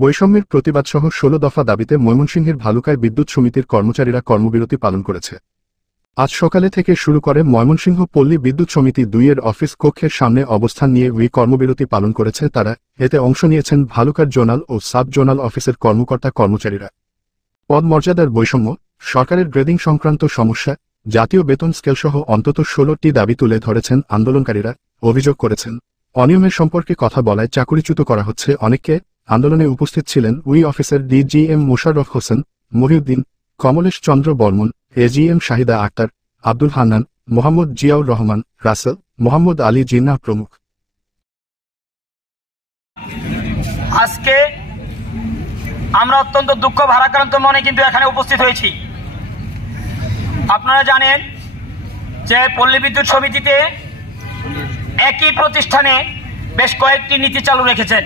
বৈষম্যের প্রতিবাদসহ ১৬ দফা দাবিতে ময়মনসিংহের ভালুকায় বিদ্যুৎ সমিতির কর্মচারীরা কর্মবিরতি পালন করেছে। আজ সকালে থেকে শুরু করে ময়মনসিংহ পল্লী বিদ্যুৎ সমিতি ২ এর অফিস কক্ষের সামনে অবস্থান নিয়ে কর্মবিরতি পালন করেছে তারা। এতে অংশ নিয়েছেন ভালুকার জোনাল ও সাব জোনাল অফিসের কর্মকর্তা কর্মচারীরা। পদমর্যাদার বৈষম্য, সরকারের গ্রেডিং সংক্রান্ত সমস্যা, জাতীয় বেতন স্কেলসহ অন্তত ১৬টি দাবি তুলে ধরেছেন আন্দোলনকারীরা। অভিযোগ করেছেন, অনিয়মের সম্পর্কে কথা বলায় চাকুরিচ্যুত করা হচ্ছে অনেককে। আন্দোলনে উপস্থিত ছিলেন অফিসার ডিজিএম মোশাররফ হোসেন, মহিউদ্দিন, কমলেশ চন্দ্র বর্মন, এজিএম শাহিদা আক্তার, আব্দুল হান্নান, মোহাম্মদ জিয়াউর রহমান, রাসেল, মোহাম্মদ আলী জিন্নাহ প্রমুখ। আজকে আমরা অত্যন্ত দুঃখ ভারাক্রান্ত মনে কিন্তু এখানে উপস্থিত হয়েছি। আপনারা জানেন যে পল্লী বিদ্যুৎ সমিতিতে একই প্রতিষ্ঠানে বেশ কয়েকটি নীতি চালু রেখেছেন।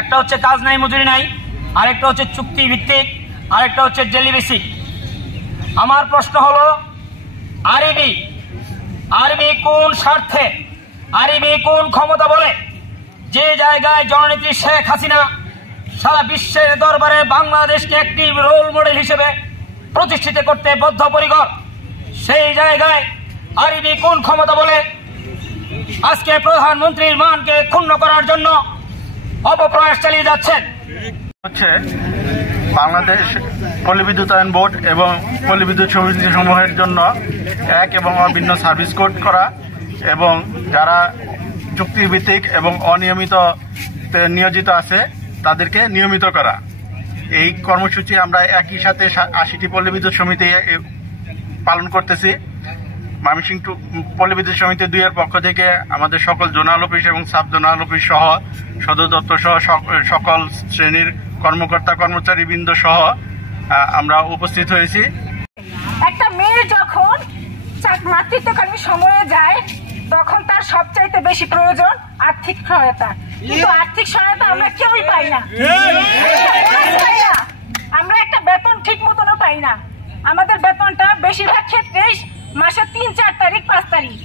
একটা হচ্ছে কাজ নাই মজুরি নাই, আরেকটা হচ্ছে চুক্তি ভিত্তিক, আরেকটা হচ্ছে ডেলি বেসিক। আমার প্রশ্ন হলো, আরবি কোন স্বার্থে, আরবি কোন ক্ষমতা বলে যে জায়গায় জননেত্রী শেখ হাসিনা সারা বিশ্বের দরবারে বাংলাদেশকে একটি রোল মডেল হিসেবে প্রতিষ্ঠিত করতে বদ্ধপরিকর, সেই জায়গায় আরবি কোন ক্ষমতা বলে আজকে প্রধানমন্ত্রীর মানকে ক্ষুণ্ণ করার জন্য অপপ্রয়াস চালিয়ে যাচ্ছেন। হচ্ছে বাংলাদেশ পল্লী বিদ্যুতায়ন বোর্ড এবং পল্লী বিদ্যুৎ সমিতি সমূহের জন্য এক এবং অভিন্ন সার্ভিস কোড করা এবং যারা চুক্তিভিত্তিক এবং অনিয়মিত নিয়োজিত আছে তাদেরকে নিয়মিত করা। এই কর্মসূচি আমরা একই সাথে ৮০টি পল্লী বিদ্যুৎ সমিতি পালন করতেছি। ময়মনসিংহ পল্লী বিদ্যুৎ সমিতি ২ এর পক্ষ থেকে আমাদের সকল জোনাল অফিস এবং সাব জোনাল অফিস সহ সদর দপ্তর সহ সকল শ্রেণীর কর্মকর্তা কর্মচারীবৃন্দ সহ আমরা উপস্থিত হয়েছি। একটা মেয়ে যখন মাতৃত্বকালীন সময়ে যায় তখন তার সবচাইতে বেশি প্রয়োজন আর্থিক সহায়তা, কিন্তু আর্থিক সহায়তা আমরা কেউই পাই না। আমরা একটা বেতন ঠিক মতনও পাই না। আমাদের বেতনটা বেশিরভাগ ক্ষেত্রেই মাসের ৩-৪ তারিখ ৫ তারিখ।